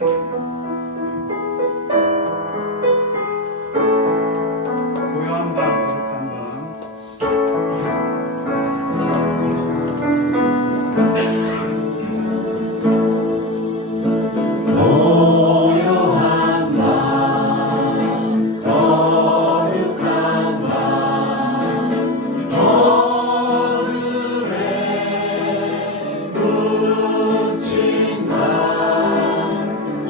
고요한 밤, 거룩한 밤. 고요한 밤 거룩한 밤 거울에 묻힌 밤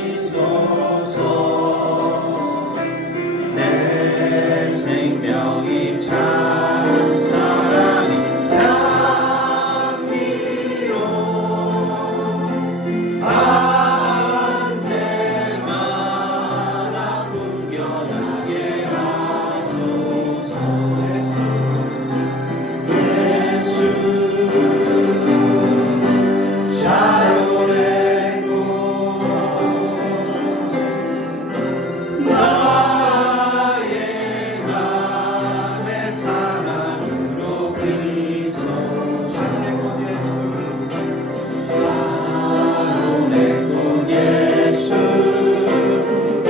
되피소서. 내 생명이 참 사랑이 향기로 한 때마다 풍겨나게 하소서. 예수 샤론의 꽃 나의 맘의 사랑으로 비소서. 샤론의 꽃 예수 이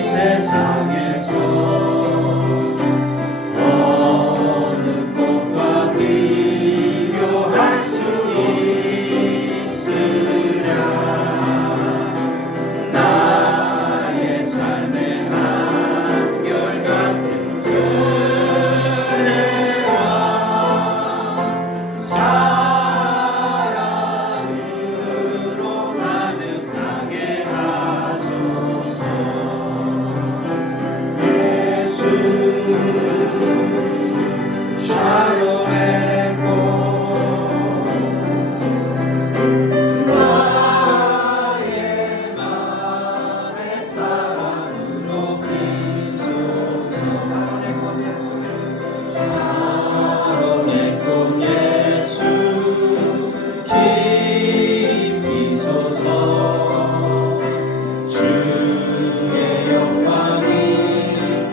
세상에서 어느 꽃과 비교할 수 있으랴. 나의 삶의 한결같은 은혜와 사랑으로 가득하게 하소서. 예수 샤론의 꽃 나의 맘의 사랑으로 비소서. 샤론의 꽃 예수 비소서. 주의 영광이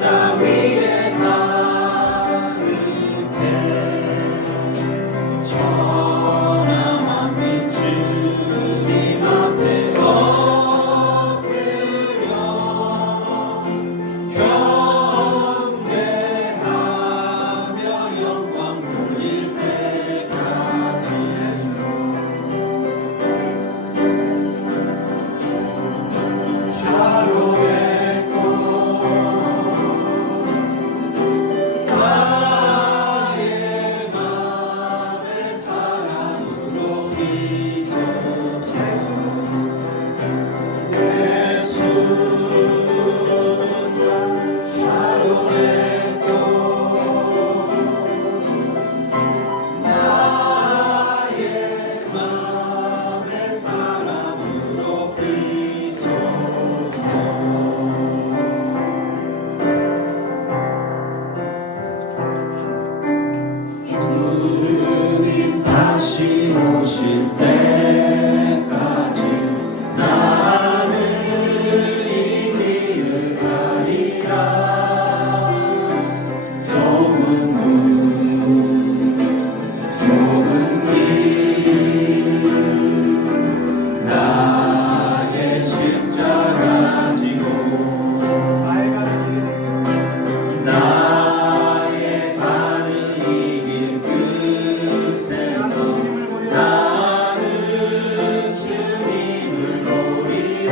땅 위에 가득해 천하만 빛 주님 앞에 엎드려 경배하며 영광 돌릴 때까지. 샤론의 꽃 나의 맘의 사랑으로 비소서. 예수 샤론의 꽃 나의 맘의 사랑으로 비소서. 주님 다시 오실 때까지 나는 이 길을 가리라. 좁은 문 좁은 길 나의 십자가 지고 나의 가는 이 길 끝에서 나는 주님을 보리라.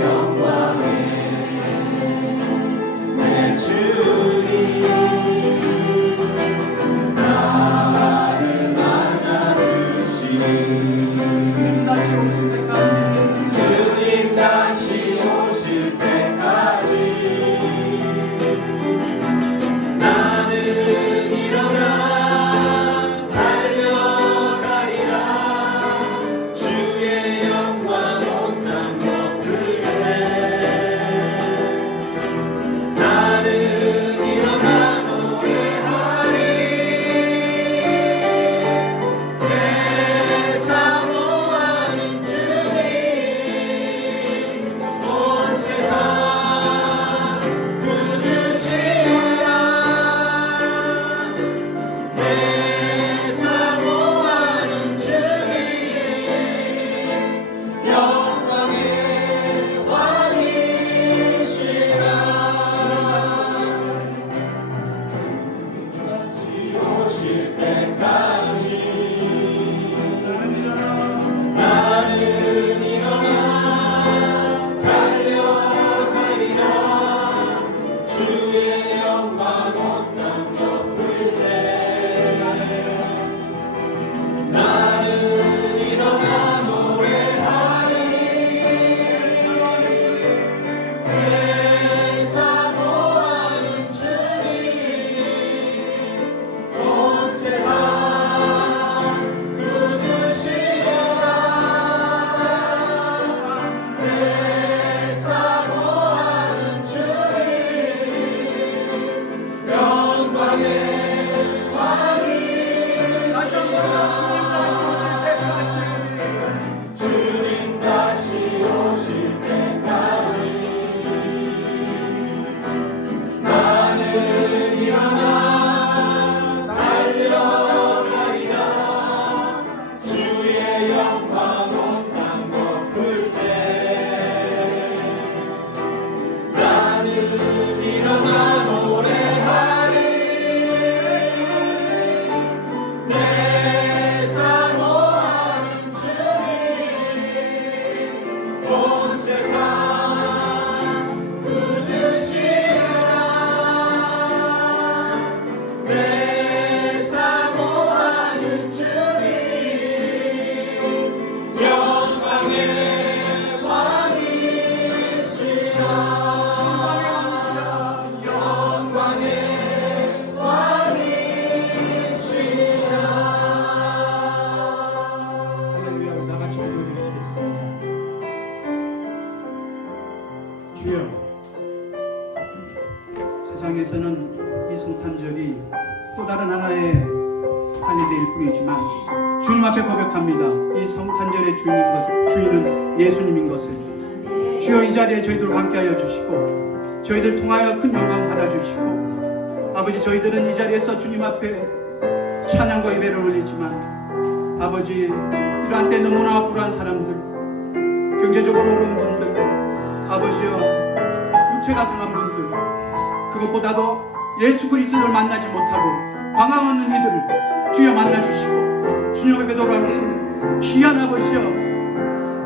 영광의 내 주님 나를 맞아주시니. 주님 다시 오실 때까지 나는 일어나 달려가리라. 주의 영광 온 땅 덮을래. 나는 일어나 노래하리. 내 사모하는 주님 주님 다시 오실 때까지 나는 일어나 달려가리라. 주의 영광 온 땅 덮을 때 나는 일어나 노래하리. 내 사모하는 주님 온 세상 꾸짖으시라. 내 사모하는 주님 영광의 왕이시라. 영광의 왕이시라. 할렐루야. 나같이 기도드리시겠습니다. 주여, 세상에서는 이 성탄절이 또 다른 하나의 할리데이일 뿐이지만 주님 앞에 고백합니다. 이 성탄절의 주인은 예수님인 것을. 주여, 이 자리에 저희들과 함께하여 주시고 저희들 통하여 큰 영광 받아주시고 아버지, 저희들은 이 자리에서 주님 앞에 찬양과 예배를 올리지만 아버지, 이러한 때 너무나 불우한 사람들, 경제적으로 어려운 분들, 아버지여, 육체가 상한 분들, 그것보다도 예수 그리스도를 만나지 못하고 방황하는 이들을 주여 만나주시고 주님 앞에 돌아오시는 귀한 아버지여,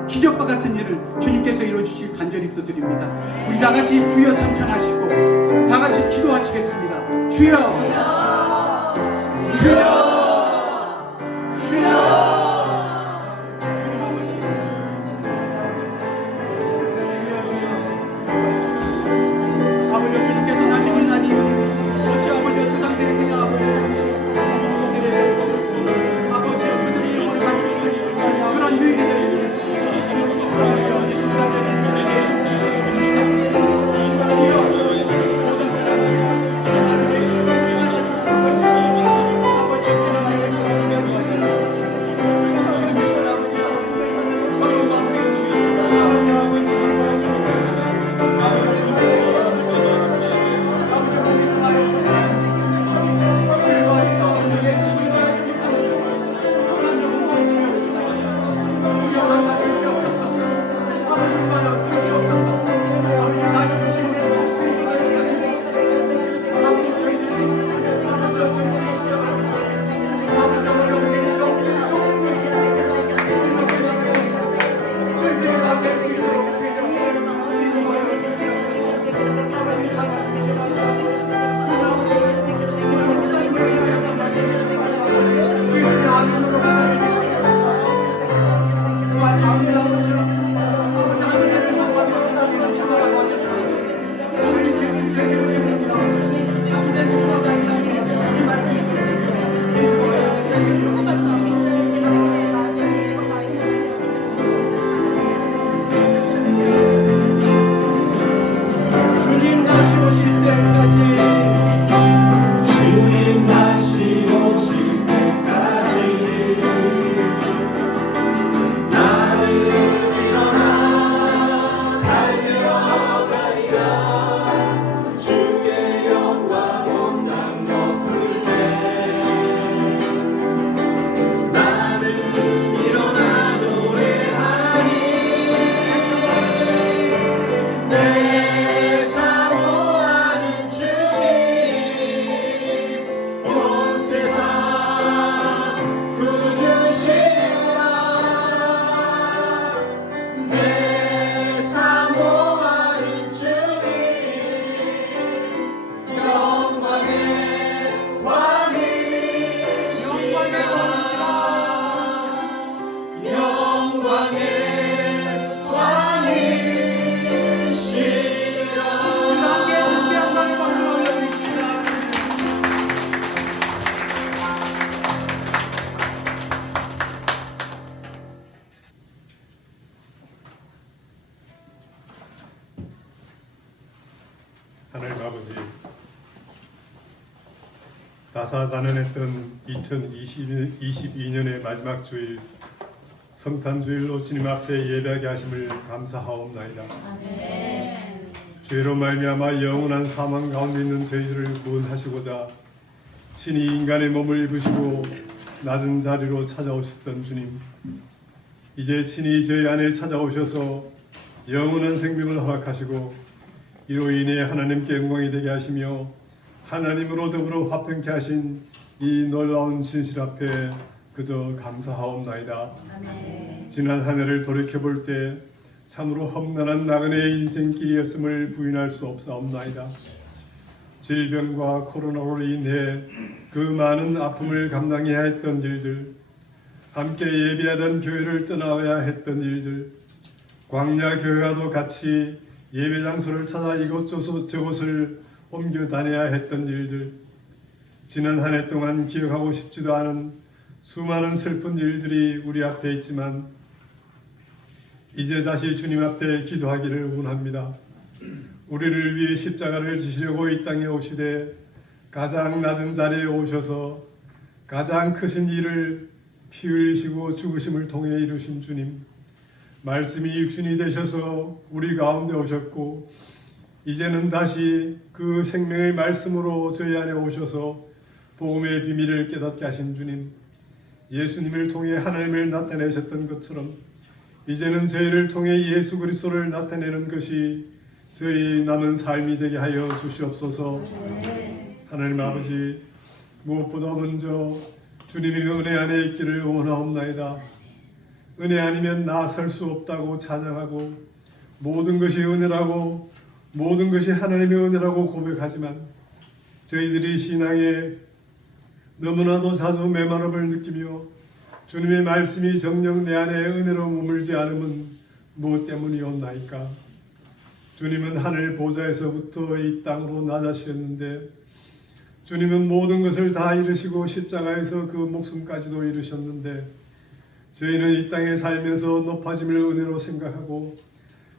기적과 같은 일을 주님께서 이루어주실 간절히 기도드립니다. 우리 다같이 주여 삼창하시고 다같이 기도하시겠습니다. 주여, 주여, 주여. 주님 아버지, 주여, 주여. 아버지, 주님께서 나시는 하나님, 어찌 아버지 세상 되리냐. 아버지, 아버지, 그들이 영혼을 가지시는 그런 유인이 될 수 있습니다. 아버지, 어디 순간에 주여, 모든 사람을 아버지, 주님 다시 오실 때까지, 주님 다시 오실 때까지 나는 일어나 달려가리라. 주의 영광 온 땅 덮을 때 나는 일어나 노래하리. 내 사모하는 주님 온 세상 꾸짖으시라. 내 사모하는 주님 영광의 왕이시라. 영광의 왕이시라. 함께 함께 영광의 박수로 올려드립시다. 하나님 아버지, 다사다난했던 2022년의 마지막 주일 성탄주일로 주님 앞에 예배하게 하심을 감사하옵나이다. 죄로 말미암아 영원한 사망 가운데 있는 저희들을 구원하시고자 친히 인간의 몸을 입으시고 낮은 자리로 찾아오셨던 주님, 이제 친히 저희 안에 찾아오셔서 영원한 생명을 허락하시고 이로 인해 하나님께 영광이 되게 하시며 하나님으로 더불어 화평케 하신 이 놀라운 진실 앞에 그저 감사하옵나이다. 지난 한 해를 돌이켜볼 때 참으로 험난한 나그네의 인생길이었음을 부인할 수 없사옵나이다. 질병과 코로나로 인해 그 많은 아픔을 감당해야 했던 일들, 함께 예배하던 교회를 떠나야 했던 일들, 광야 교회와도 같이 예배 장소를 찾아 이곳저곳을 옮겨 다녀야 했던 일들, 지난 한 해 동안 기억하고 싶지도 않은 수많은 슬픈 일들이 우리 앞에 있지만 이제 다시 주님 앞에 기도하기를 원합니다. 우리를 위해 십자가를 지시려고 이 땅에 오시되 가장 낮은 자리에 오셔서 가장 크신 일을 피 흘리시고 죽으심을 통해 이루신 주님, 말씀이 육신이 되셔서 우리 가운데 오셨고 이제는 다시 그 생명의 말씀으로 저희 안에 오셔서 복음의 비밀을 깨닫게 하신 주님, 예수님을 통해 하나님을 나타내셨던 것처럼 이제는 저희를 통해 예수 그리스도를 나타내는 것이 저희 남은 삶이 되게 하여 주시옵소서. 하나님 아버지, 무엇보다 먼저 주님의 은혜 안에 있기를 원하옵나이다. 은혜 아니면 나 설 수 없다고 찬양하고 모든 것이 은혜라고 모든 것이 하나님의 은혜라고 고백하지만 저희들이 신앙에 너무나도 자주 메마름을 느끼며 주님의 말씀이 정녕 내 안에 은혜로 머물지 않음은 무엇 때문이었나이까? 주님은 하늘 보좌에서부터 이 땅으로 나자셨는데 주님은 모든 것을 다 이루시고 십자가에서 그 목숨까지도 이루셨는데 저희는 이 땅에 살면서 높아짐을 은혜로 생각하고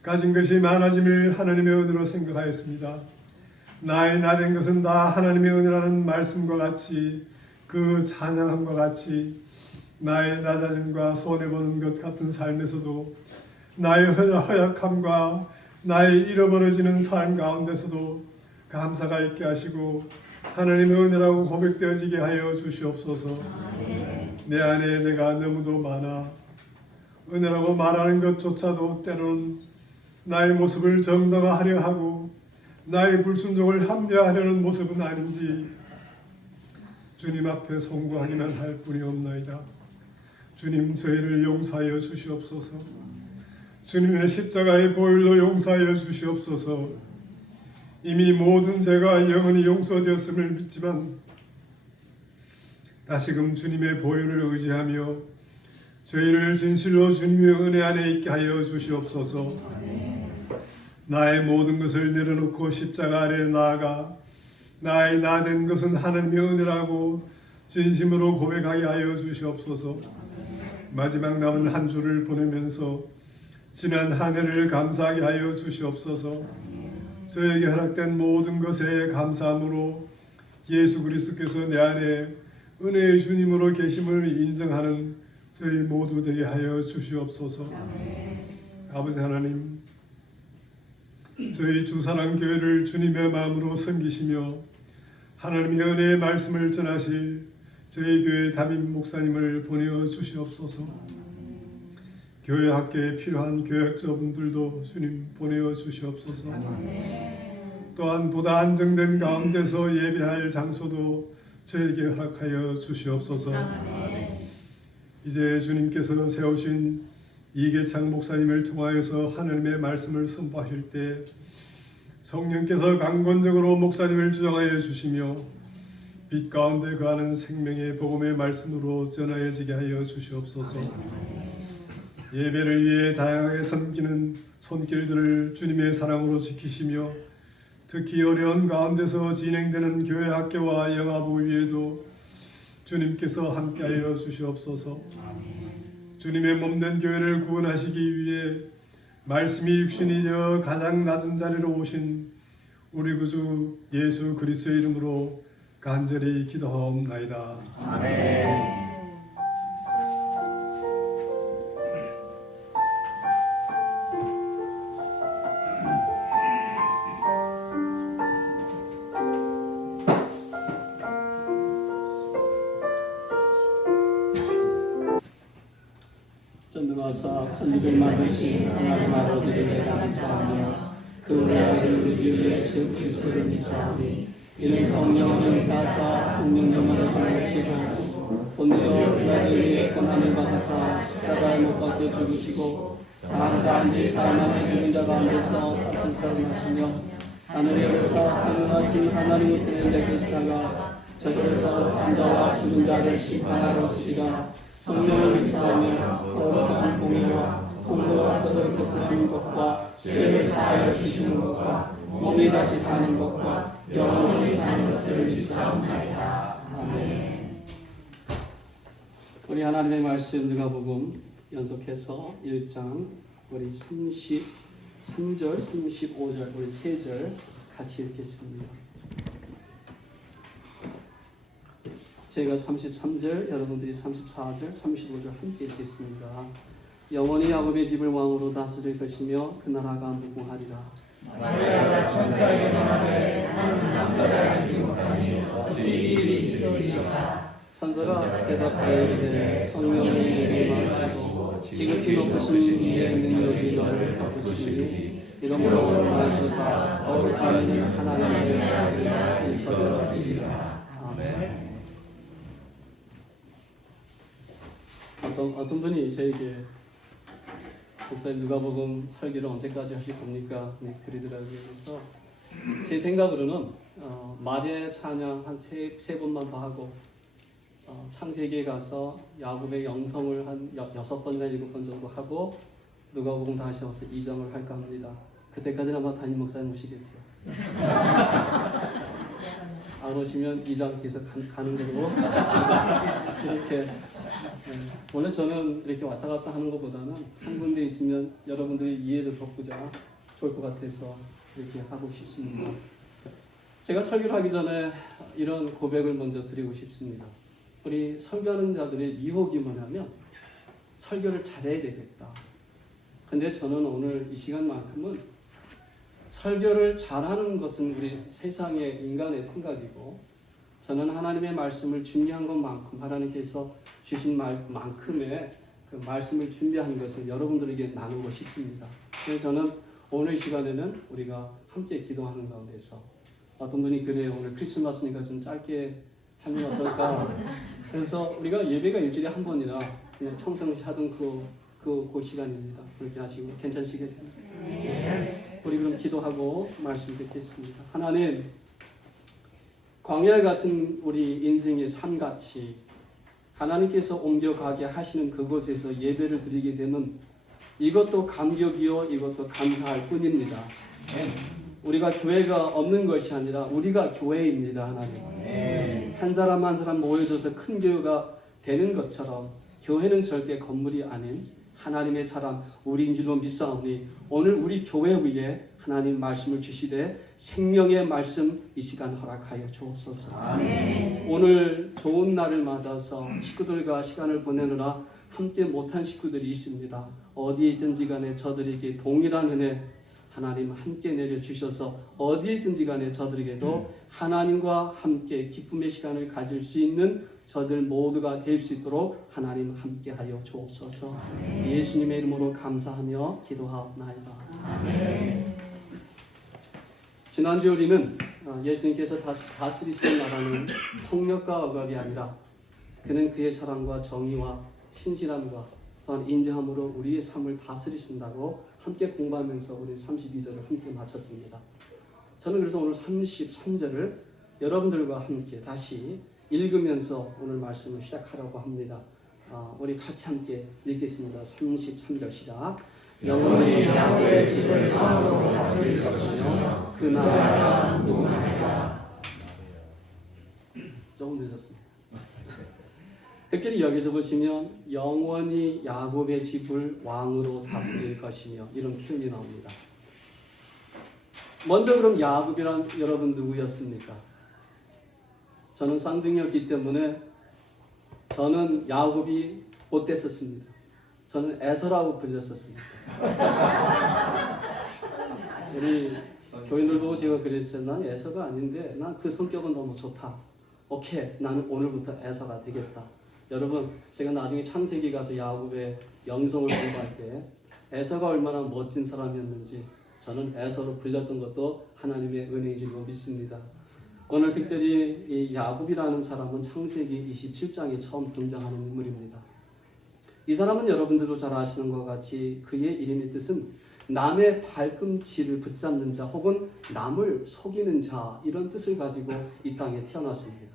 가진 것이 많아짐을 하나님의 은혜로 생각하였습니다. 나의 나된 것은 다 하나님의 은혜라는 말씀과 같이 그 찬양함과 같이 나의 낮아짐과 손해보는 것 같은 삶에서도 나의 허약함과 나의 잃어버려지는 삶 가운데서도 감사가 있게 하시고 하나님의 은혜라고 고백되어지게 하여 주시옵소서. 내 안에 내가 너무도 많아 은혜라고 말하는 것조차도 때로는 나의 모습을 정당화하려 하고 나의 불순종을 합리화하려는 모습은 아닌지 주님 앞에 송구하기만 할 뿐이옵나이다. 주님, 저희를 용서하여 주시옵소서. 주님의 십자가의 보혈로 용서하여 주시옵소서. 이미 모든 죄가 영원히 용서되었음을 믿지만 다시금 주님의 보혈을 의지하며 저희를 진실로 주님의 은혜 안에 있게 하여 주시옵소서. 나의 모든 것을 내려놓고 십자가 아래 나아가 나의 나된 것은 하나님의 은혜라고 진심으로 고백하게 하여 주시옵소서. 마지막 남은 한 주를 보내면서 지난 한 해를 감사하게 하여 주시옵소서. 저에게 허락된 모든 것에 감사함으로 예수 그리스도께서 내 안에 은혜의 주님으로 계심을 인정하는 저희 모두 되게 하여 주시옵소서. 아버지 하나님, 저희 주사랑교회를 주님의 마음으로 섬기시며 하나님의 은혜의 말씀을 전하실 저희 교회 담임 목사님을 보내어 주시옵소서. 교회 학교에 필요한 교역자분들도 주님 보내어 주시옵소서. 또한 보다 안정된 가운데서 예배할 장소도 저에게 허락하여 주시옵소서. 이제 주님께서 세우신 이계창 목사님을 통하여서 하나님의 말씀을 선포하실 때 성령께서 강권적으로 목사님을 주장하여 주시며 빛 가운데 거하는 생명의 복음의 말씀으로 전하여지게 하여 주시옵소서. 예배를 위해 다양하게 섬기는 손길들을 주님의 사랑으로 지키시며 특히 어려운 가운데서 진행되는 교회 학교와 영화부 위에도 주님께서 함께하여 주시옵소서. 주님의 몸된 교회를 구원하시기 위해 말씀이 육신이 되어 가장 낮은 자리로 오신 우리 구주 예수 그리스도의 이름으로 간절히 기도하옵나이다. 아멘. 하사 천지를 만드신 하나님 아버지를 감사하며 그 아들 우리 주 예수 그리스도를 믿사오니 이는 성령을 인하사 성령님을 보내시고 본디오 빌라도를 위해 고난을 받으사 십자가에 못 박혀 죽으시고 장사한 지 사람 안에 죽은 자 가운데서 같은 사람 하시며 하늘에 오르사 창조하신 하나님의 편에 계시다가 저들에서 산자와 죽은 자를 심판하러 오시리라. 성령을 믿사오며 거룩한 공의와 성도와 서로 교통하는 것과 죄를 사하여 주시는 것과 몸이 다시 사는 것과 영원히 사는 것을 믿사옵나이다. 아멘. 우리 하나님의 말씀 누가복음 연속해서 1장 우리 33절, 35절 우리 3절 같이 읽겠습니다. 제가 33절, 여러분들이 34절, 35절 함께 읽겠습니다. 영원히 야곱의 집을 왕으로 다스릴 것이며 그 나라가 무궁하리라. 마리아가 천사에게 말하되 나는 남자를 알지 못하니 어찌 이 일이 있으리까. 천사가 대답하여 이르되 성령이 내게 말하시고 지극히 높으신 이의 능력이 너를 덮으시니 이러므로 말씀과 거룩하신 하나님의 아들이라 일컬어지리라. 아멘. 어떤 분이 저에게 목사님 누가복음 설교를 언제까지 하실 겁니까? 네, 그러더라고요. 그래서 제 생각으로는 마리아의 찬양 한 세 번만 더 하고 창세기에 가서 야곱의 영성을 한 6번이나 7번 정도 하고 누가복음 다시 와서 2장을 할까 합니다. 그때까지는 아마 담임 목사님 오시겠죠. 안 오시면 2장 계속 가는 걸로 이렇게. 원래 저는 이렇게 왔다 갔다 하는 것보다는 한 군데 있으면 여러분들이 이해를 돕고자 좋을 것 같아서 이렇게 하고 싶습니다. 제가 설교를 하기 전에 이런 고백을 먼저 드리고 싶습니다. 우리 설교하는 자들의 유혹이 뭐냐면 설교를 잘해야 되겠다. 근데 저는 오늘 이 시간만큼은 설교를 잘하는 것은 우리 세상의 인간의 생각이고 저는 하나님의 말씀을 준비한 것만큼 하나님께서 주신 말만큼의 그 말씀을 준비한 것을 여러분들에게 나누고 싶습니다. 그래서 저는 오늘 시간에는 우리가 함께 기도하는 가운데서 어떤 분이 그래요. 오늘 크리스마스니까 좀 짧게 하면 어떨까. 그래서 우리가 예배가 일주일에 한 번이라 그냥 평상시 하던 그 시간입니다. 그렇게 하시고 괜찮으시겠어요? 네. 우리 그럼 기도하고 말씀 듣겠습니다. 하나님, 광야 같은 우리 인생의 삶같이 하나님께서 옮겨가게 하시는 그곳에서 예배를 드리게 되면 이것도 감격이요 이것도 감사할 뿐입니다. 우리가 교회가 없는 것이 아니라 우리가 교회입니다. 하나님. 한 사람 한 사람 모여져서 큰 교회가 되는 것처럼 교회는 절대 건물이 아닌 하나님의 사람 우리인 줄로 믿사오니 오늘 우리 교회 위에 하나님 말씀을 주시되 생명의 말씀 이 시간 허락하여 주옵소서. 아멘. 오늘 좋은 날을 맞아서 식구들과 시간을 보내느라 함께 못한 식구들이 있습니다. 어디에 있든지 간에 저들에게 동일한 은혜 하나님 함께 내려주셔서 어디에 있든지 간에 저들에게도 하나님과 함께 기쁨의 시간을 가질 수 있는 저들 모두가 될 수 있도록 하나님 함께하여 주옵소서. 아멘. 예수님의 이름으로 감사하며 기도하옵나이다. 아멘. 지난주 우리는 예수님께서 다스리시는 나라는 폭력과 억압이 아니라 그는 그의 사랑과 정의와 신실함과 또한 인자함으로 우리의 삶을 다스리신다고 함께 공부하면서 우리 32절을 함께 마쳤습니다. 저는 그래서 오늘 33절을 여러분들과 함께 다시 읽으면서 오늘 말씀을 시작하려고 합니다. 우리 같이 함께 읽겠습니다. 33절 시작. 영원히 야곱의 집을 왕으로 다스릴 것이며 그 나라가 무궁하리라. 조금 늦었습니다. 특별히 여기서 보시면 영원히 야곱의 집을 왕으로 다스릴 것이며 이런 표현이 나옵니다. 먼저 그럼 야곱이란 여러분 누구였습니까? 저는 쌍둥이였기 때문에 저는 야곱이 못됐었습니다. 저는 에서라고 불렸었습니다. 우리 교인들 보고 제가 그랬어요. 난 에서가 아닌데 난 그 성격은 너무 좋다. 오케이, 나는 오늘부터 에서가 되겠다. 여러분, 제가 나중에 창세기 가서 야곱의 영성을 공부할 때 에서가 얼마나 멋진 사람이었는지 저는 에서로 불렸던 것도 하나님의 은혜인 줄 믿습니다. 오늘 특별히 이 야곱이라는 사람은 창세기 27장에 처음 등장하는 인물입니다. 이 사람은 여러분들도 잘 아시는 것 같이 그의 이름의 뜻은 남의 발꿈치를 붙잡는 자 혹은 남을 속이는 자 이런 뜻을 가지고 이 땅에 태어났습니다.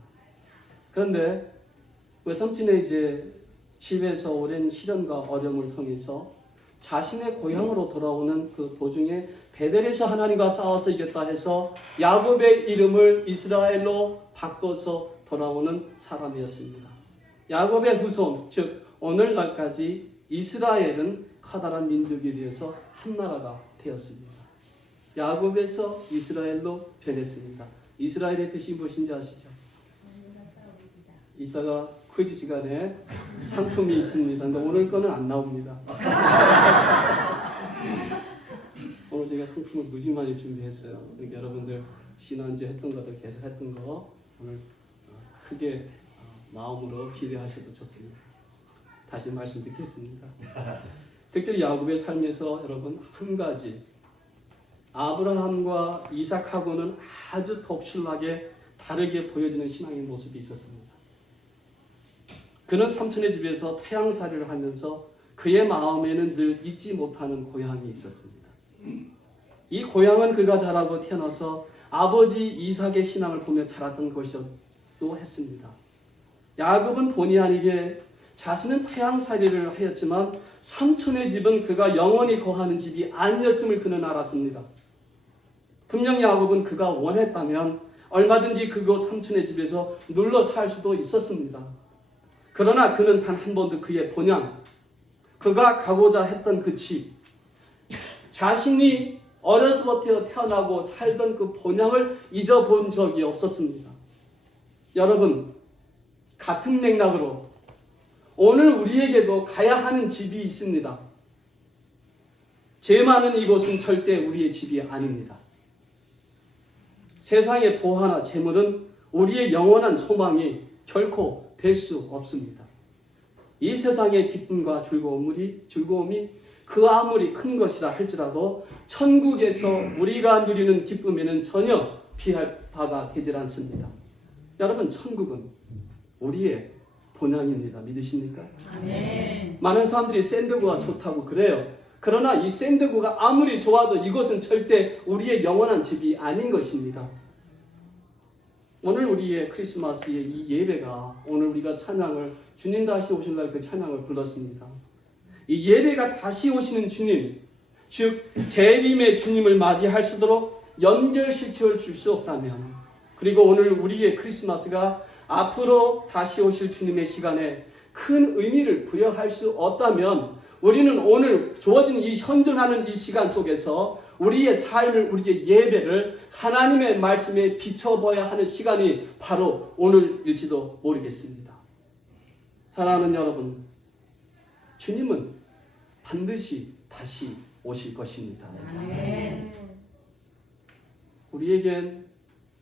그런데 외삼촌의 이제 집에서 오랜 시련과 어려움을 통해서 자신의 고향으로 돌아오는 그 도중에 베델에서 하나님과 싸워서 이겼다 해서 야곱의 이름을 이스라엘로 바꿔서 돌아오는 사람이었습니다. 야곱의 후손, 즉 오늘날까지 이스라엘은 커다란 민족에 대해서 한 나라가 되었습니다. 야곱에서 이스라엘로 변했습니다. 이스라엘의 뜻이 무엇인지 아시죠? 이따가 퀴즈 시간에 상품이 있습니다. 근데 오늘 거는 안 나옵니다. 오늘 제가 상품을 무지 많이 준비했어요. 그러니까 여러분들 지난주에 했던 것들 계속 했던 거 오늘 크게 마음으로 기대하셔도 좋습니다. 다시 말씀 듣겠습니다. 특별히 야곱의 삶에서 여러분 한 가지 아브라함과 이삭하고는 아주 독출나게 다르게 보여지는 신앙의 모습이 있었습니다. 그는 삼촌의 집에서 태양살이를 하면서 그의 마음에는 늘 잊지 못하는 고향이 있었습니다. 이 고향은 그가 자라고 태어나서 아버지 이삭의 신앙을 보며 자랐던 것이었도 했습니다. 야곱은 본의 아니게 자신은 태양살이를 하였지만 삼촌의 집은 그가 영원히 거하는 집이 아니었음을 그는 알았습니다. 분명 야곱은 그가 원했다면 얼마든지 그곳 삼촌의 집에서 눌러 살 수도 있었습니다. 그러나 그는 단 한 번도 그의 본향, 그가 가고자 했던 그 집, 자신이 어려서부터 태어나고 살던 그 본향을 잊어본 적이 없었습니다. 여러분, 같은 맥락으로 오늘 우리에게도 가야 하는 집이 있습니다. 죄 많은 이곳은 절대 우리의 집이 아닙니다. 세상의 보화나 재물은 우리의 영원한 소망이 결코 될 수 없습니다. 이 세상의 기쁨과 즐거움이 그 아무리 큰 것이라 할지라도 천국에서 우리가 누리는 기쁨에는 전혀 비할 바가 되질 않습니다. 여러분, 천국은 우리의 본향입니다. 믿으십니까? 아멘. 많은 사람들이 샌드구가 좋다고 그래요. 그러나 이 샌드구가 아무리 좋아도 이것은 절대 우리의 영원한 집이 아닌 것입니다. 오늘 우리의 크리스마스의 이 예배가 오늘 우리가 찬양을 주님 다시 오실 날 그 찬양을 불렀습니다. 이 예배가 다시 오시는 주님, 즉 재림의 주님을 맞이할 수 있도록 연결시켜 줄 수 없다면, 그리고 오늘 우리의 크리스마스가 앞으로 다시 오실 주님의 시간에 큰 의미를 부여할 수 없다면 우리는 오늘 주어진 이 현존하는 이 시간 속에서 우리의 삶을, 우리의 예배를 하나님의 말씀에 비춰봐야 하는 시간이 바로 오늘일지도 모르겠습니다. 사랑하는 여러분, 주님은 반드시 다시 오실 것입니다. 아멘. 우리에겐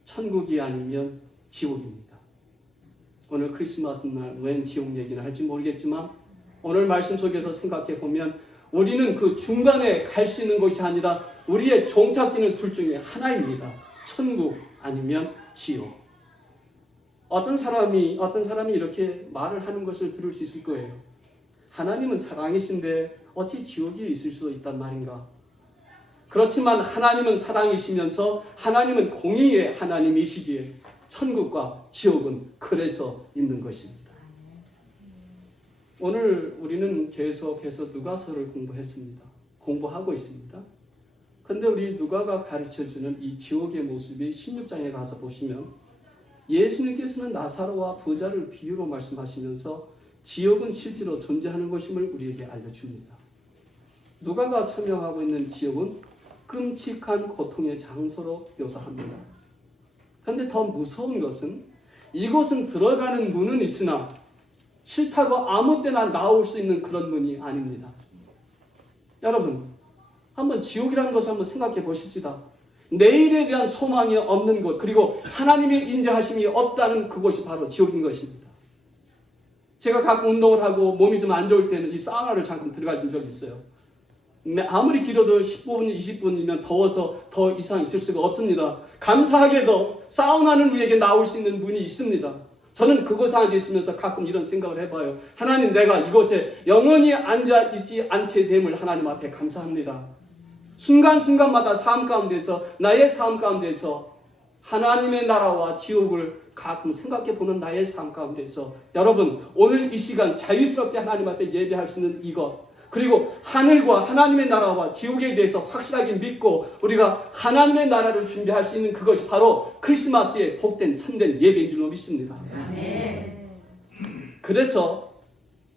천국이 아니면 지옥입니다. 오늘 크리스마스 날 웬 지옥 얘기를 할지 모르겠지만 오늘 말씀 속에서 생각해 보면 우리는 그 중간에 갈 수 있는 것이 아니라 우리의 종착지는 둘 중에 하나입니다. 천국 아니면 지옥. 어떤 사람이 이렇게 말을 하는 것을 들을 수 있을 거예요. 하나님은 사랑이신데 어찌 지옥이 있을 수 있단 말인가? 그렇지만 하나님은 사랑이시면서 하나님은 공의의 하나님이시기에 천국과 지옥은 그래서 있는 것입니다. 오늘 우리는 계속해서 누가서를 공부하고 있습니다. 그런데 우리 누가가 가르쳐주는 이 지옥의 모습이 16장에 가서 보시면 예수님께서는 나사로와 부자를 비유로 말씀하시면서 지옥은 실제로 존재하는 것임을 우리에게 알려줍니다. 누가가 설명하고 있는 지옥은 끔찍한 고통의 장소로 묘사합니다. 그런데 더 무서운 것은 이곳은 들어가는 문은 있으나 싫다고 아무 때나 나올 수 있는 그런 문이 아닙니다. 여러분, 한번 지옥이라는 것을 한번 생각해 보십시다. 내일에 대한 소망이 없는 곳, 그리고 하나님의 인자하심이 없다는 그곳이 바로 지옥인 것입니다. 제가 가끔 운동을 하고 몸이 좀 안 좋을 때는 이 사우나를 잠깐 들어가 본 적이 있어요. 아무리 길어도 15분, 20분이면 더워서 더 이상 있을 수가 없습니다. 감사하게도 사우나는 우리에게 나올 수 있는 문이 있습니다. 저는 그곳에 앉아 있으면서 가끔 이런 생각을 해봐요. 하나님, 내가 이곳에 영원히 앉아 있지 않게 됨을 하나님 앞에 감사합니다. 순간순간마다 삶 가운데서, 나의 삶 가운데서 하나님의 나라와 지옥을 가끔 생각해 보는 나의 삶 가운데서 여러분, 오늘 이 시간 자유스럽게 하나님 앞에 예배할 수 있는 이것, 그리고 하늘과 하나님의 나라와 지옥에 대해서 확실하게 믿고 우리가 하나님의 나라를 준비할 수 있는 그것이 바로 크리스마스의 복된 참된 예배인 줄로 믿습니다. 그래서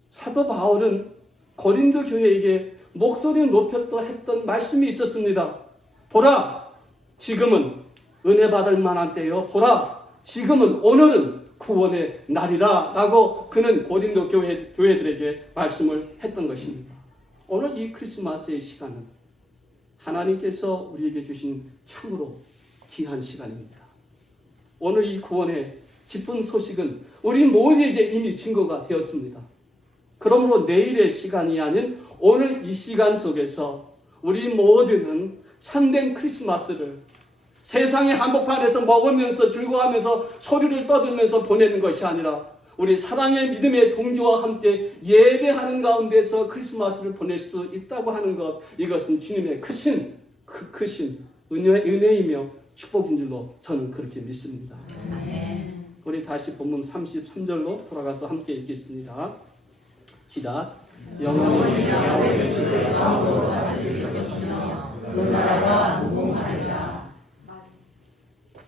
사도 바울은 고린도 교회에게 목소리를 높였다 했던 말씀이 있었습니다. 보라, 지금은 은혜 받을 만한 때요. 보라, 지금은 오늘은 구원의 날이라 라고 그는 고린도 교회들에게 말씀을 했던 것입니다. 오늘 이 크리스마스의 시간은 하나님께서 우리에게 주신 참으로 귀한 시간입니다. 오늘 이 구원의 기쁜 소식은 우리 모두에게 이미 증거가 되었습니다. 그러므로 내일의 시간이 아닌 오늘 이 시간 속에서 우리 모두는 참된 크리스마스를 세상의 한복판에서 먹으면서 즐거워하면서 소리를 떠들면서 보내는 것이 아니라 우리 사랑의 믿음의 동지와 함께 예배하는 가운데서 크리스마스를 보낼 수도 있다고 하는 것, 이것은 주님의 크신 은혜이며 축복인 줄로 저는 그렇게 믿습니다. 우리 다시 본문 33절로 돌아가서 함께 읽겠습니다. 시작. 영원히 야훼의 주를 마음으로 다스릴 것이며 그 나라가 무궁하리라.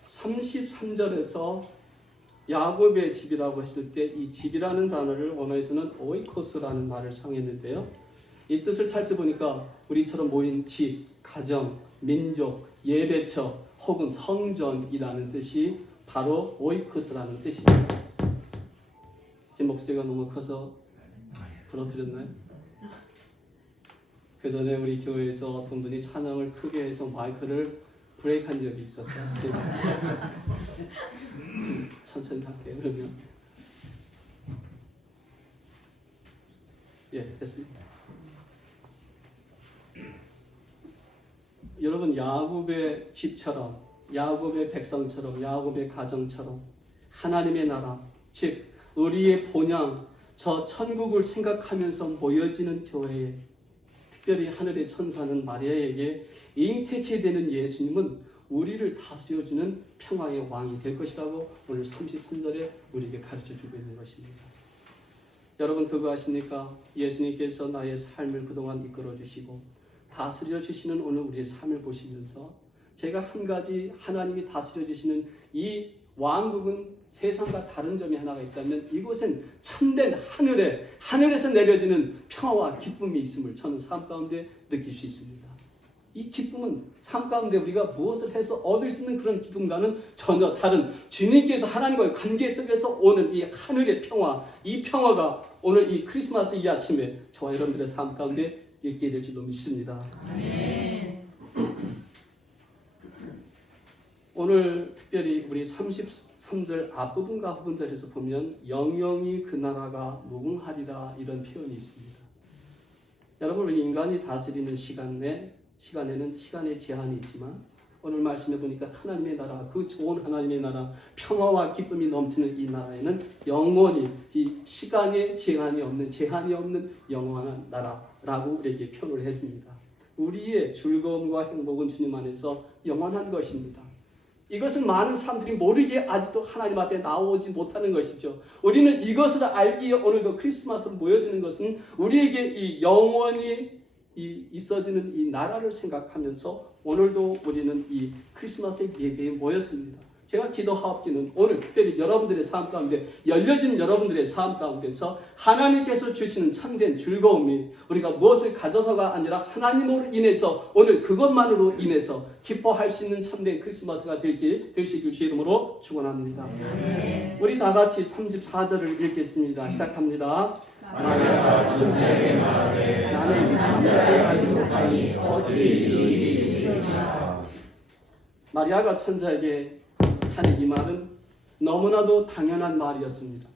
33절에서 야곱의 집이라고 했을 때 이 집이라는 단어를 언어에서는 오이코스라는 말을 사용했는데요. 이 뜻을 살펴보니까 우리처럼 모인 집, 가정, 민족, 예배처 혹은 성전이라는 뜻이 바로 오이코스라는 뜻입니다. 제 목소리가 너무 커서 부러뜨렸나요? 그 전에 우리 교회에서 어떤 분이 찬양을 크게 해서 마이크를 브레이크한 적이 있었어요. 천천히 할게요. 그러면 됐습니다. 여러분, 야곱의 집처럼, 야곱의 백성처럼, 야곱의 가정처럼 하나님의 나라, 즉 우리의 본향, 저 천국을 생각하면서 모여지는 교회에 특별히 하늘의 천사는 마리아에게 잉태케 되는 예수님은 우리를 다스려주는 평화의 왕이 될 것이라고 오늘 33절에 우리에게 가르쳐주고 있는 것입니다. 여러분, 그거 아십니까? 예수님께서 나의 삶을 그동안 이끌어주시고 다스려주시는 오늘 우리의 삶을 보시면서 제가 한 가지 하나님이 다스려주시는 이 왕국은 세상과 다른 점이 하나가 있다면 이곳엔 참된 하늘에서 내려지는 평화와 기쁨이 있음을 저는 삶 가운데 느낄 수 있습니다. 이 기쁨은 삶 가운데 우리가 무엇을 해서 얻을 수 있는 그런 기쁨과는 전혀 다른 주님께서 하나님과의 관계 속에서 오는 이 하늘의 평화, 이 평화가 오늘 이 크리스마스 이 아침에 저와 여러분들의 삶 가운데 있게 될 줄로 믿습니다. 아멘. 오늘 특별히 우리 33절 앞부분과 후분절에서 보면 영영이 그 나라가 무궁하리라 이런 표현이 있습니다. 여러분, 우리 인간이 다스리는 시간에는 시간의 제한이 있지만 오늘 말씀해 보니까 하나님의 나라, 그 좋은 하나님의 나라, 평화와 기쁨이 넘치는 이 나라에는 영원히 시간의 제한이 없는 영원한 나라라고 우리에게 표현을 해줍니다. 우리의 즐거움과 행복은 주님 안에서 영원한 것입니다. 이것은 많은 사람들이 모르게 아직도 하나님 앞에 나오지 못하는 것이죠. 우리는 이것을 알기에 오늘도 크리스마스를 모여주는 것은 우리에게 이 영원히 있어지는 이 나라를 생각하면서 오늘도 우리는 이 크리스마스 예배에 모였습니다. 제가 기도하옵기는 오늘 특별히 여러분들의 삶 가운데 열려진 여러분들의 삶 가운데서 하나님께서 주시는 참된 즐거움이 우리가 무엇을 가져서가 아니라 하나님으로 인해서 오늘 그것만으로 인해서 기뻐할 수 있는 참된 크리스마스가 되시길 주 이름으로 축원합니다. 우리 다 같이 34절을 읽겠습니다. 시작합니다. 마리아가 천사에게 말하되 나는 남자를 가지고 가니 어찌 이르리이까. 마리아가 천사에게 하는 이 말은 너무나도 당연한 말이었습니다.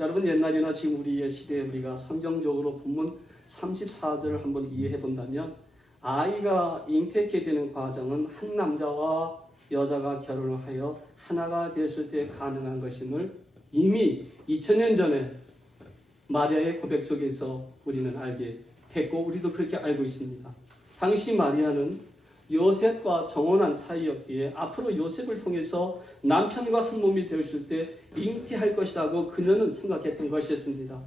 여러분 옛날이나 지금 우리의 시대에 우리가 성경적으로 본문 34절을 한번 이해해 본다면 아이가 잉태케 되는 과정은 한 남자와 여자가 결혼을 하여 하나가 되었을 때 가능한 것임을 이미 2000년 전에 마리아의 고백 속에서 우리는 알게 됐고 우리도 그렇게 알고 있습니다. 당시 마리아는 요셉과 정혼한 사이였기에 앞으로 요셉을 통해서 남편과 한 몸이 되었을 때 잉태할 것이라고 그녀는 생각했던 것이었습니다.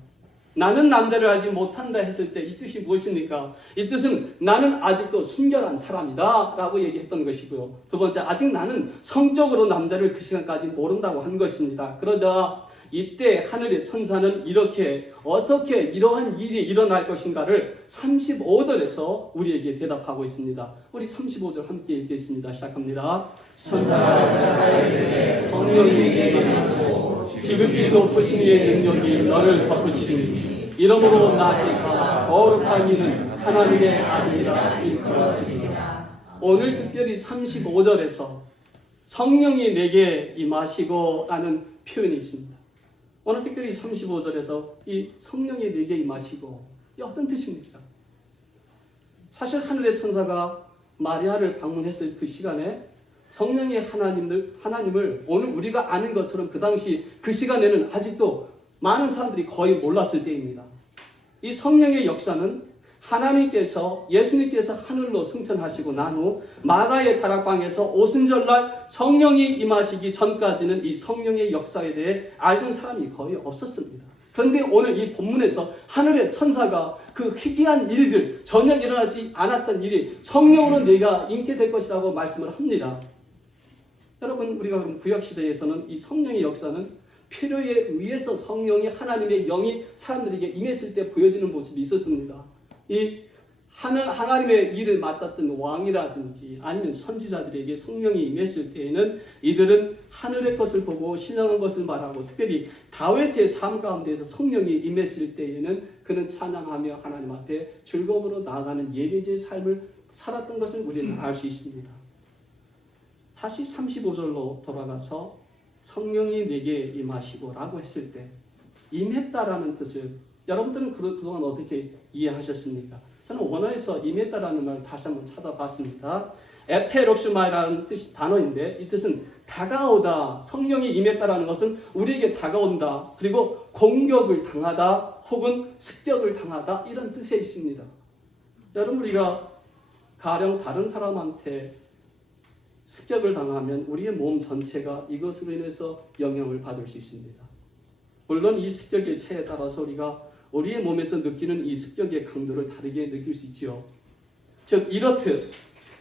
나는 남자를 알지 못한다 했을 때 이 뜻이 무엇입니까? 이 뜻은 나는 아직도 순결한 사람이다 라고 얘기했던 것이고요. 두 번째, 아직 나는 성적으로 남자를 그 시간까지 모른다고 한 것입니다. 그러자 이때 하늘의 천사는 이렇게 어떻게 이러한 일이 일어날 것인가를 35절에서 우리에게 대답하고 있습니다. 우리 35절 함께 읽겠습니다. 시작합니다. 천사가 나에게 성령이 임하시고 지극히 높으신 이의 능력이 너를 덮으시리니 이러므로 나시가 거룩한 이는 하나님의 아들이라 일컬어지리라. 오늘 특별히 35절에서 성령이 내게 임하시고 라는 표현이 있습니다. 오늘 특별히 35절에서 이 성령이 내게 임하시고 이 어떤 뜻입니까? 사실 하늘의 천사가 마리아를 방문했을 그 시간에 성령의 하나님을 오늘 우리가 아는 것처럼 그 당시 그 시간에는 아직도 많은 사람들이 거의 몰랐을 때입니다. 이 성령의 역사는 하나님께서 예수님께서 하늘로 승천하시고 난 후 마가의 다락방에서 오순절날 성령이 임하시기 전까지는 이 성령의 역사에 대해 알던 사람이 거의 없었습니다. 그런데 오늘 이 본문에서 하늘의 천사가 그 희귀한 일들, 전혀 일어나지 않았던 일이 성령으로 내가 잉태될 것이라고 말씀을 합니다. 여러분, 우리가 그럼 구약시대에서는 이 성령의 역사는 필요에 의해서 성령이 하나님의 영이 사람들에게 임했을 때 보여지는 모습이 있었습니다. 이 하나님의 일을 맡았던 왕이라든지 아니면 선지자들에게 성령이 임했을 때에는 이들은 하늘의 것을 보고 신령한 것을 말하고 특별히 다윗의 삶 가운데에서 성령이 임했을 때에는 그는 찬양하며 하나님 앞에 즐거움으로 나아가는 예배자의 삶을 살았던 것을 우리는 알 수 있습니다. 다시 35절로 돌아가서 성령이 내게 임하시고 라고 했을 때 임했다라는 뜻을 여러분들은 그동안 어떻게 이해하셨습니까? 저는 원어에서 임했다라는 말을 다시 한번 찾아봤습니다. 에페록스마이라는 단어인데 이 뜻은 다가오다, 성령이 임했다라는 것은 우리에게 다가온다, 그리고 공격을 당하다 혹은 습격을 당하다 이런 뜻에 있습니다. 여러분, 우리가 가령 다른 사람한테 습격을 당하면 우리의 몸 전체가 이것으로 인해서 영향을 받을 수 있습니다. 물론 이 습격의 체에 따라서 우리의 몸에서 느끼는 이 습격의 강도를 다르게 느낄 수 있지요. 즉 이렇듯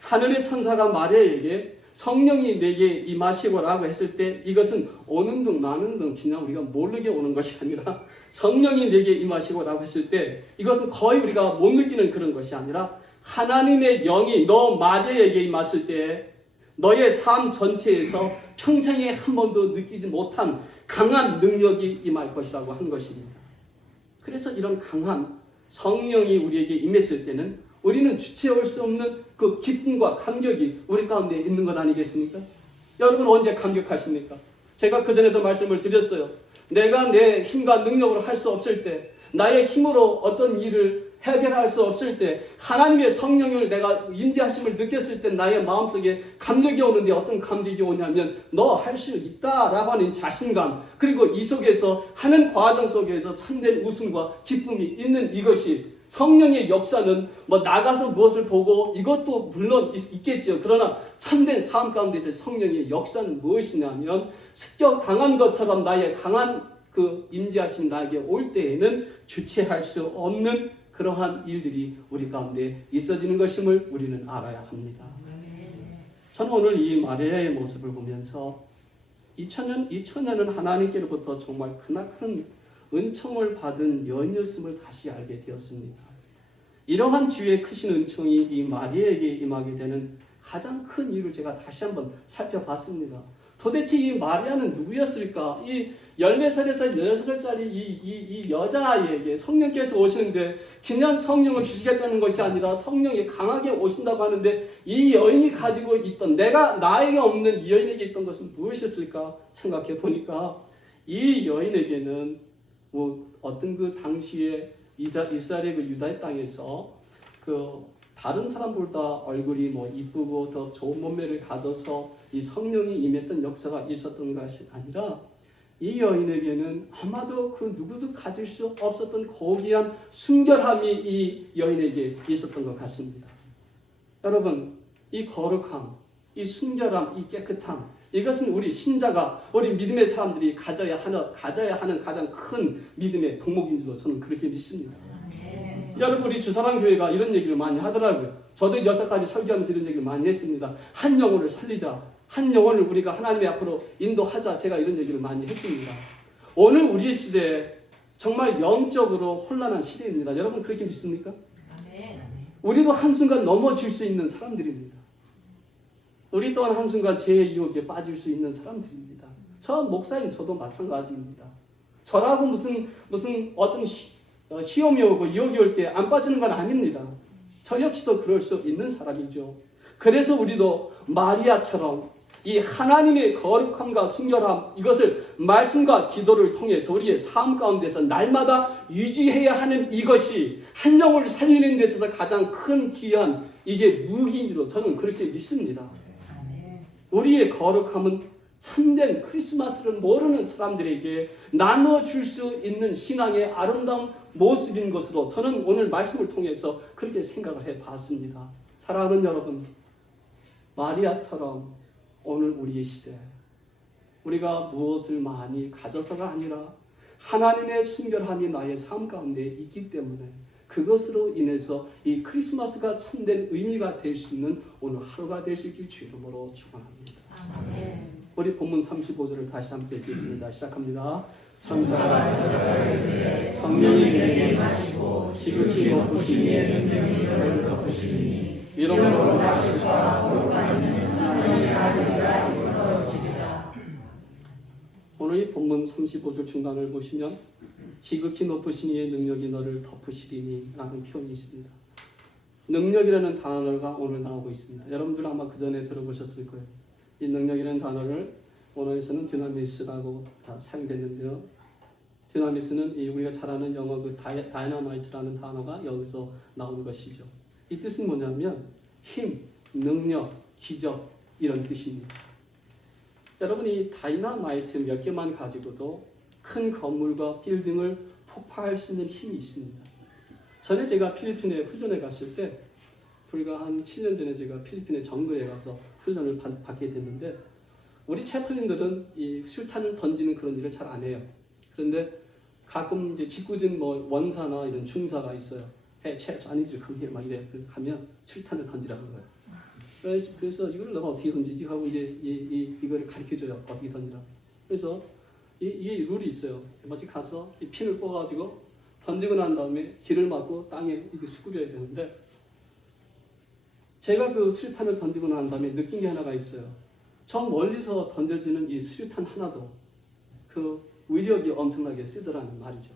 하늘의 천사가 마리아에게 성령이 내게 임하시고라고 했을 때 이것은 오는 등 나는 등 그냥 우리가 모르게 오는 것이 아니라 성령이 내게 임하시고라고 했을 때 이것은 거의 우리가 못 느끼는 그런 것이 아니라 하나님의 영이 너 마리아에게 임했을 때 너의 삶 전체에서 평생에 한 번도 느끼지 못한 강한 능력이 임할 것이라고 한 것입니다. 그래서 이런 강한 성령이 우리에게 임했을 때는 우리는 주체할 수 없는 그 기쁨과 감격이 우리 가운데 있는 것 아니겠습니까? 여러분 언제 감격하십니까? 제가 그전에도 말씀을 드렸어요. 내가 내 힘과 능력으로 할 수 없을 때, 나의 힘으로 어떤 일을 해결할 수 없을 때 하나님의 성령을 내가 임재하심을 느꼈을 때 나의 마음속에 감격이 오는데 어떤 감격이 오냐면 너 할 수 있다라고 하는 자신감, 그리고 이 속에서 하는 과정 속에서 참된 웃음과 기쁨이 있는 이것이 성령의 역사는 뭐 나가서 무엇을 보고 이것도 물론 있겠죠. 그러나 참된 삶 가운데서 성령의 역사는 무엇이냐면 습격 당한 것처럼 나의 강한 그 임재하심 나에게 올 때에는 주체할 수 없는 그러한 일들이 우리 가운데 있어지는 것임을 우리는 알아야 합니다. 저는 오늘 이 마리아의 모습을 보면서 2000년은 하나님께로부터 정말 크나큰 은총을 받은 여인이었음을 다시 알게 되었습니다. 이러한 주의 크신 은총이 이 마리아에게 임하게 되는 가장 큰 이유를 제가 다시 한번 살펴봤습니다. 도대체 이 마리아는 누구였을까? 이 14살에서 16살짜리 이 여자아이에게 성령께서 오시는데 그냥 성령을 주시겠다는 것이 아니라 성령이 강하게 오신다고 하는데 이 여인이 가지고 있던 나에게 없는 이 여인에게 있던 것은 무엇이었을까 생각해 보니까 이 여인에게는 뭐 어떤 그 당시에 이스라엘의 그 유다의 땅에서 그 다른 사람보다 얼굴이 뭐 이쁘고 더 좋은 몸매를 가져서 이 성령이 임했던 역사가 있었던 것이 아니라 이 여인에게는 아마도 그 누구도 가질 수 없었던 고귀한 순결함이 이 여인에게 있었던 것 같습니다. 여러분, 이 거룩함, 이 순결함, 이 깨끗함, 이것은 우리 신자가, 우리 믿음의 사람들이 가져야 하는 가장 큰 믿음의 덕목인 줄로 저는 그렇게 믿습니다. 여러분, 우리 주사랑교회가 이런 얘기를 많이 하더라고요. 저도 여태까지 설교하면서 이런 얘기를 많이 했습니다. 한 영혼을 살리자. 한 영혼을 우리가 하나님의 앞으로 인도하자. 제가 이런 얘기를 많이 했습니다. 오늘 우리의 시대에 정말 영적으로 혼란한 시대입니다. 여러분 그렇게 믿습니까? 우리도 한순간 넘어질 수 있는 사람들입니다. 우리 또한 한순간 죄의 유혹에 빠질 수 있는 사람들입니다. 저 목사인 저도 마찬가지입니다. 저라고 무슨 어떤 시험이 오고 유혹이 올 때 안 빠지는 건 아닙니다. 저 역시도 그럴 수 있는 사람이죠. 그래서 우리도 마리아처럼 이 하나님의 거룩함과 순결함, 이것을 말씀과 기도를 통해서 우리의 삶 가운데서 날마다 유지해야 하는 이것이 한 영혼을 살리는 데 있어서 가장 큰 귀한 이게 무기로 저는 그렇게 믿습니다. 우리의 거룩함은 참된 크리스마스를 모르는 사람들에게 나눠줄 수 있는 신앙의 아름다운 모습인 것으로 저는 오늘 말씀을 통해서 그렇게 생각을 해봤습니다. 사랑하는 여러분, 마리아처럼 오늘 우리의 시대, 우리가 무엇을 많이 가져서가 아니라 하나님의 순결함이 나의 삶 가운데 있기 때문에 그것으로 인해서 이 크리스마스가 참된 의미가 될 수 있는 오늘 하루가 될 수 있길 주 이름으로 축원합니다. 우리 본문 35절을 다시 함께 읽겠습니다. 시작합니다. 천사가 성령이 내게 임하시고 지극히 높으신 이의 능력이 너를 덮으시니 이러므로 나실과 거룩한 이는 하나님의 아들이라 일컬어지리라. 오늘 이 본문 35절 중간을 보시면 지극히 높으신 이의 능력이 너를 덮으시리니 라는 표현이 있습니다. 능력이라는 단어가 오늘 나오고 있습니다. 여러분들 아마 그 전에 들어보셨을 거예요. 이 능력이라는 단어를 원어에서는 dynamit라고 다 사용됐는데요. dynamit는 우리가 잘 아는 영어 그 dynamite라는 단어가 여기서 나오는 것이죠. 이 뜻은 뭐냐면 힘, 능력, 기적 이런 뜻입니다. 여러분 이 다이너마이트 몇 개만 가지고도 큰 건물과 빌딩을 폭파할 수 있는 힘이 있습니다. 전에 제가 필리핀에 훈련에 갔을 때 불과 한 7년 전에 제가 필리핀의 정글에 가서 훈련을 받게 됐는데 우리 채플린들은 이 술탄을 던지는 그런 일을 잘 안 해요. 그런데 가끔 이제 직구진 뭐 원사나 이런 중사가 있어요. 아니지 그게 막 이래 가면 술탄을 던지라는 거예요. 그래서 이걸 내가 어떻게 던지지 하고 이제 이거를 가르쳐줘요. 어떻게 던지라. 그래서 이게 룰이 있어요. 마치 가서 이 핀을 뽑아가지고 던지고 난 다음에 길을 막고 땅에 이렇게 수그려야 되는데 제가 그 수류탄을 던지고 난 다음에 느낀 게 하나가 있어요. 저 멀리서 던져지는 이 수류탄 하나도 그 위력이 엄청나게 세더라는 말이죠.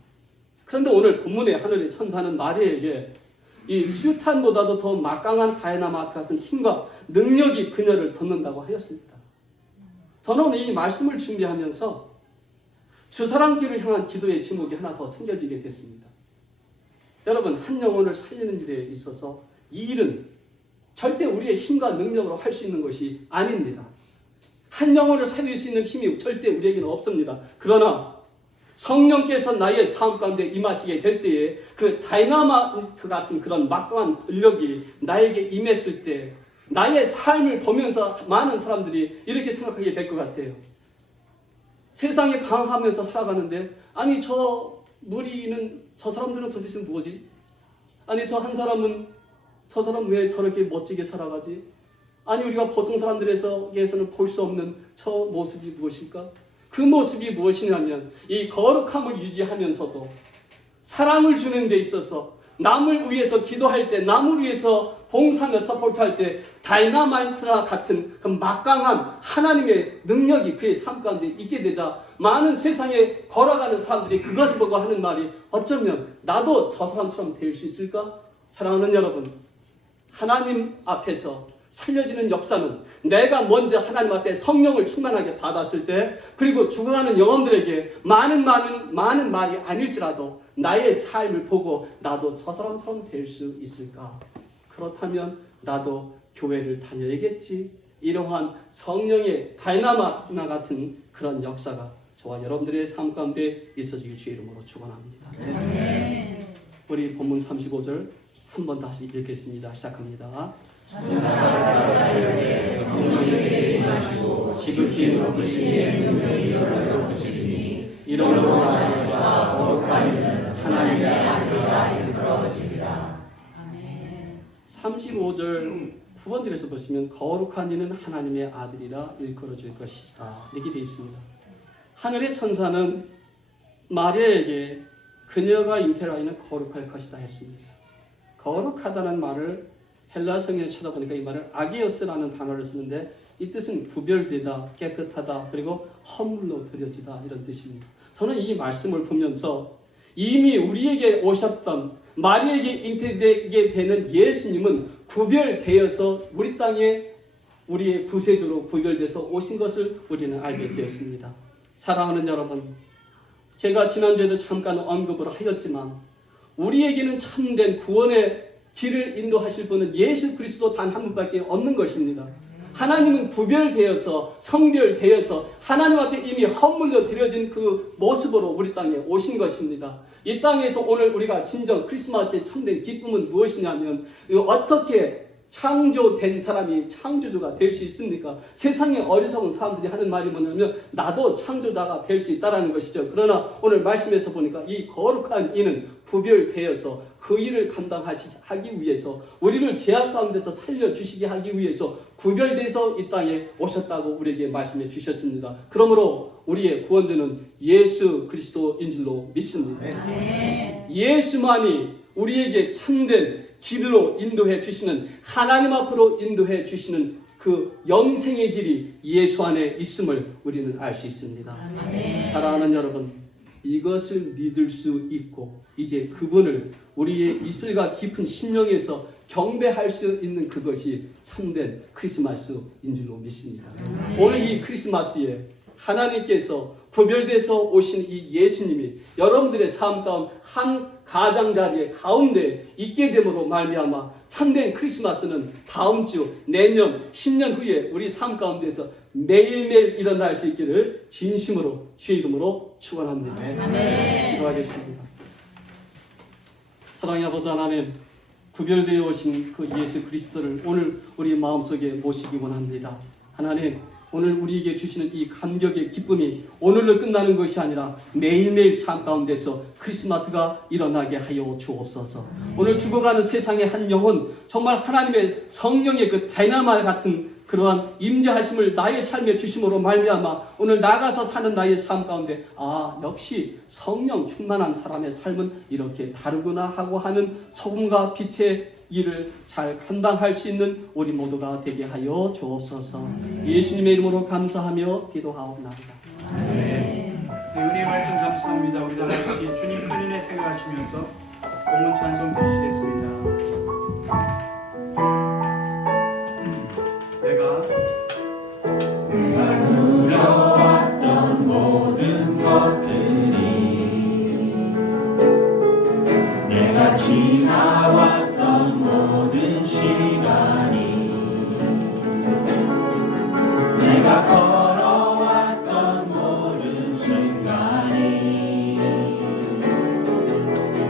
그런데 오늘 본문의 하늘의 천사는 마리아에게 이 수류탄보다도 더 막강한 다이너마이트 같은 힘과 능력이 그녀를 덮는다고 하였습니다. 저는 오늘 이 말씀을 준비하면서 주사랑길을 향한 기도의 제목이 하나 더 생겨지게 됐습니다. 여러분 한 영혼을 살리는 일에 있어서 이 일은 절대 우리의 힘과 능력으로 할 수 있는 것이 아닙니다. 한 영혼을 살릴 수 있는 힘이 절대 우리에게는 없습니다. 그러나 성령께서 나의 삶 가운데 임하시게 될 때에 그 다이너마이트 같은 그런 막강한 권력이 나에게 임했을 때 나의 삶을 보면서 많은 사람들이 이렇게 생각하게 될 것 같아요. 세상에 방황하면서 살아가는데 아니 저 무리는 저 사람들은 도대체 뭐지? 아니 저 사람 왜 저렇게 멋지게 살아가지? 아니 우리가 보통 사람들에서는 볼 수 없는 저 모습이 무엇일까? 그 모습이 무엇이냐면 이 거룩함을 유지하면서도 사랑을 주는 데 있어서 남을 위해서 기도할 때 남을 위해서 봉사하며 서포트할 때 다이너마이트와 같은 그 막강한 하나님의 능력이 그의 삶 가운데 있게 되자 많은 세상에 걸어가는 사람들이 그것을 보고 하는 말이 어쩌면 나도 저 사람처럼 될 수 있을까? 사랑하는 여러분, 하나님 앞에서 살려지는 역사는 내가 먼저 하나님 앞에 성령을 충만하게 받았을 때, 그리고 죽어가는 영혼들에게 많은 말이 아닐지라도 나의 삶을 보고 나도 저 사람처럼 될 수 있을까? 그렇다면 나도 교회를 다녀야겠지. 이러한 성령의 다이나마 같은 그런 역사가 저와 여러분들의 삶 가운데 있어지길 주의 이름으로 축원합니다. 우리 본문 35절 한 번 다시 읽겠습니다. 시작합니다. 지극히 높으시니 능력이 높으시니 이름으로 하시사 거룩한 이는 하나님의 아들이라 일컬어지리라. 35절 후반절에서 보시면 거룩한 이는 하나님의 아들이라 일컬어질 것이다, 이렇게 되어 있습니다. 하늘의 천사는 마리아에게 그녀가 잉태할 아이는 거룩할 것이다 했습니다. 거룩하다는 말을 헬라 성경에 찾아보니까 이 말을 아게오스라는 단어를 쓰는데, 이 뜻은 구별되다, 깨끗하다, 그리고 허물로 드려지다, 이런 뜻입니다. 저는 이 말씀을 보면서 이미 우리에게 오셨던, 마리아에게 잉태되게 되는 예수님은 구별되어서 우리 땅에 우리의 구세주로 구별돼서 오신 것을 우리는 알게 되었습니다. 사랑하는 여러분, 제가 지난주에도 잠깐 언급을 하였지만 우리에게는 참된 구원의 길을 인도하실 분은 예수 그리스도 단 한 분밖에 없는 것입니다. 하나님은 구별되어서 성별되어서 하나님 앞에 이미 헌물로 드려진 그 모습으로 우리 땅에 오신 것입니다. 이 땅에서 오늘 우리가 진정 크리스마스의 참된 기쁨은 무엇이냐면, 어떻게 창조된 사람이 창조주가 될 수 있습니까? 세상에 어리석은 사람들이 하는 말이 뭐냐면 나도 창조자가 될 수 있다는 것이죠. 그러나 오늘 말씀에서 보니까 이 거룩한 이는 구별되어서 그 일을 감당하기 위해서, 우리를 죄악 가운데서 살려주시게 하기 위해서 구별돼서 이 땅에 오셨다고 우리에게 말씀해 주셨습니다. 그러므로 우리의 구원자는 예수 그리스도인 줄로 믿습니다. 예수만이 우리에게 참된 길로 인도해 주시는, 하나님 앞으로 인도해 주시는 그 영생의 길이 예수 안에 있음을 우리는 알 수 있습니다. 사랑하는 여러분, 이것을 믿을 수 있고 이제 그분을 우리의 이슬과 깊은 심령에서 경배할 수 있는 그것이 참된 크리스마스인 줄로 믿습니다. 오늘 이 크리스마스에 하나님께서 구별돼서 오신 이 예수님이 여러분들의 삶 가운데 한 가장자리에 가운데 있게 됨으로 말미암아 참된 크리스마스는 다음 주, 내년, 10년 후에 우리 삶 가운데서 매일매일 일어날 수 있기를 진심으로 주의 이름으로 축원합니다. 기도하겠습니다. 사랑의 아버지 하나님, 구별되어 오신 그 예수 그리스도를 오늘 우리 마음속에 모시기 원합니다. 하나님, 오늘 우리에게 주시는 이 감격의 기쁨이 오늘로 끝나는 것이 아니라 매일매일 삶 가운데서 크리스마스가 일어나게 하여 주옵소서. 오늘 죽어가는 세상의 한 영혼, 정말 하나님의 성령의 그 다이나마 같은 그러한 임재하심을 나의 삶에 주심으로 말미암아 오늘 나가서 사는 나의 삶 가운데 역시 성령 충만한 사람의 삶은 이렇게 다르구나 하고 하는 소금과 빛의 일을 잘 감당할 수 있는 우리 모두가 되게 하여 주옵소서. 예수님의 이름으로 감사하며 기도하옵나이다. 네, 은혜의 말씀 감사합니다. 우리 다 같이 주님 큰 은혜 생각하시면서 본문 찬송 드리시겠습니다. 내가 누려왔던 모든 것들이, 내가 지나왔던 모든 시간이, 내가 걸어왔던 모든 순간이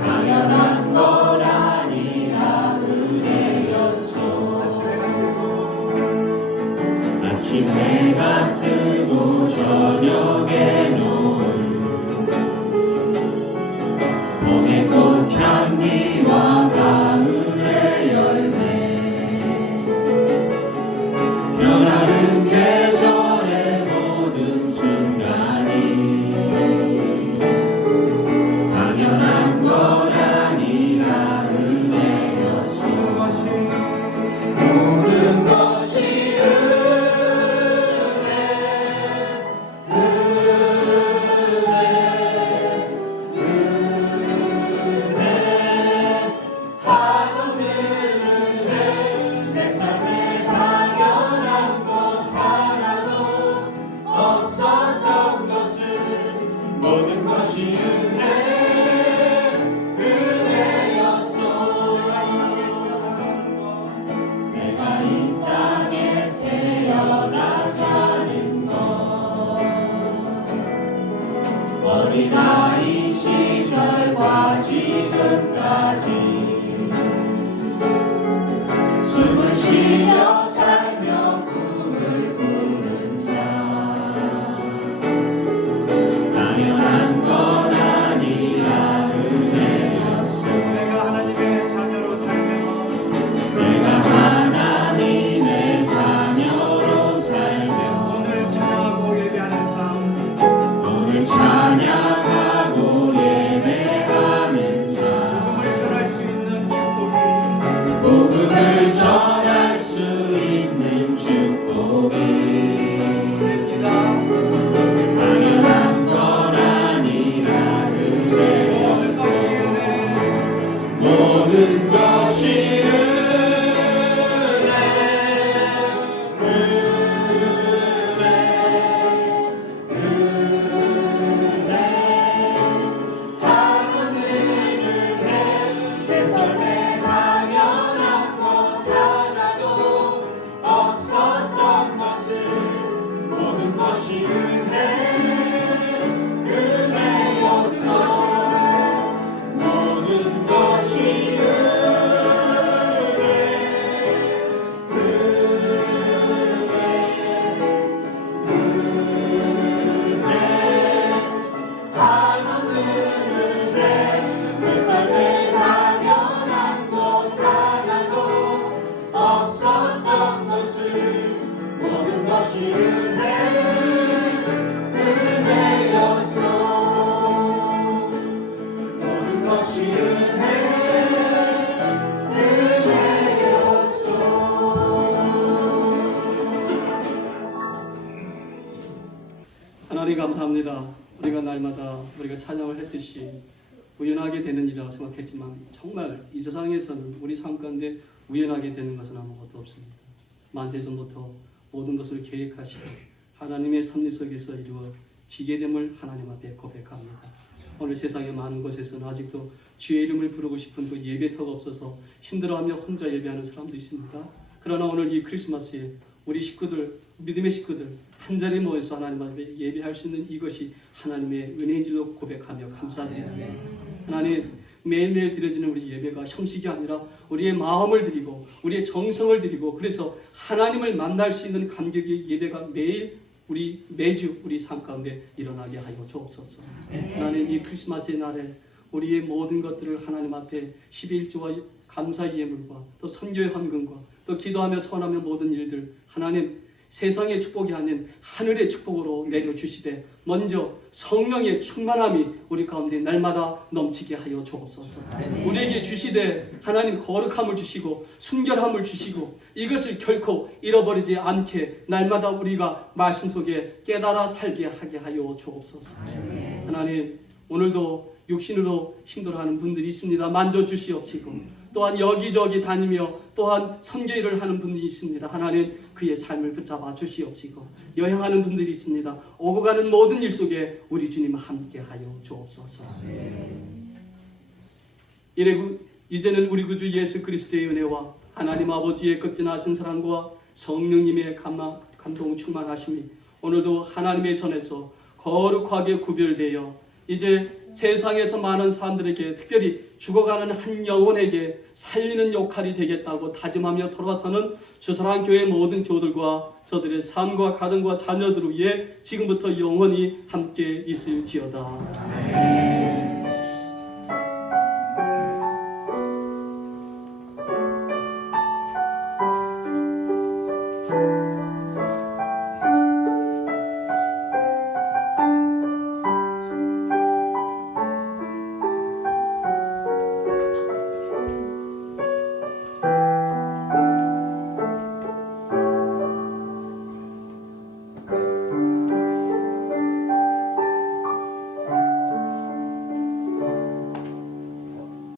당연한 것 아니라 은혜 쉬며 살며 꿈을 꾸는 자 당연한 것 아니라 은혜였소. 내가 하나님의 자녀로 살며 내가 하나님의 자녀로 살며 오늘 찬양하고 예배하는 삶 오늘 찬양하고 예배하는 삶 복음을 전할 수 있는 축복이 복음을 전할 수 있는 축복이 됩니다. 당연한 건 아니라 은혜 모든 것이 은혜 모든 것이 내 삶에 당연한 것 하나도 없었던 것은 모든 것이 은혜였어. 모든 것이 내 삶에 당연한 것 하나도 없었던 것은 모든 것이 은혜였어. 모든 것이 은혜였어. 하나님 감사합니다. 우리가 날마다 우리가 찬양을 했듯이 우연하게 되는 일이라고 생각했지만 정말 이 세상에서는 우리 삶 가운데 우연하게 되는 것은 아무것도 없습니다. 만세전부터 모든 것을 계획하시고 하나님의 섭리 속에서 이루어지게 됨을 하나님 앞에 고백합니다. 오늘 세상의 많은 곳에서는 아직도 주의 이름을 부르고 싶은 그 예배터가 없어서 힘들어하며 혼자 예배하는 사람도 있습니다. 그러나 오늘 이 크리스마스에 우리 식구들, 믿음의 식구들 한 자리에 모여서 하나님 앞에 예배할 수 있는 이것이 하나님의 은혜인 줄로 고백하며 감사드립니다. 하나님, 매일매일 드려지는 우리 예배가 형식이 아니라 우리의 마음을 드리고 우리의 정성을 드리고 그래서 하나님을 만날 수 있는 감격의 예배가 매주 우리 삶 가운데 일어나게 하여 주옵소서. 하나님, 이 크리스마스의 날에 우리의 모든 것들을 하나님 앞에 11조와 감사의 예물과 또 선교의 헌금과 또 기도하며 소원하며 모든 일들 하나님 세상의 축복이 아닌 하늘의 축복으로 내려주시되 먼저 성령의 충만함이 우리 가운데 날마다 넘치게 하여 주옵소서. 우리에게 주시되 하나님 거룩함을 주시고 순결함을 주시고 이것을 결코 잃어버리지 않게 날마다 우리가 말씀 속에 깨달아 살게 하게 하여 주옵소서. 하나님, 오늘도 육신으로 힘들어하는 분들이 있습니다. 만져주시옵시고 또한 여기저기 다니며 또한 선교일을 하는 분들이 있습니다. 하나님, 그의 삶을 붙잡아 주시옵시고 여행하는 분들이 있습니다. 오고 가는 모든 일 속에 우리 주님 함께하여 주옵소서. 이제는 우리 구주 예수 그리스도의 은혜와 하나님 아버지의 극진하신 사랑과 성령님의 감동 충만하심이 오늘도 하나님의 전에서 거룩하게 구별되어 이제 세상에서 많은 사람들에게 특별히 죽어가는 한 영혼에게 살리는 역할이 되겠다고 다짐하며 돌아서는 주사랑교회 모든 교우들과 저들의 삶과 가정과 자녀들을 위해 지금부터 영원히 함께 있을지어다.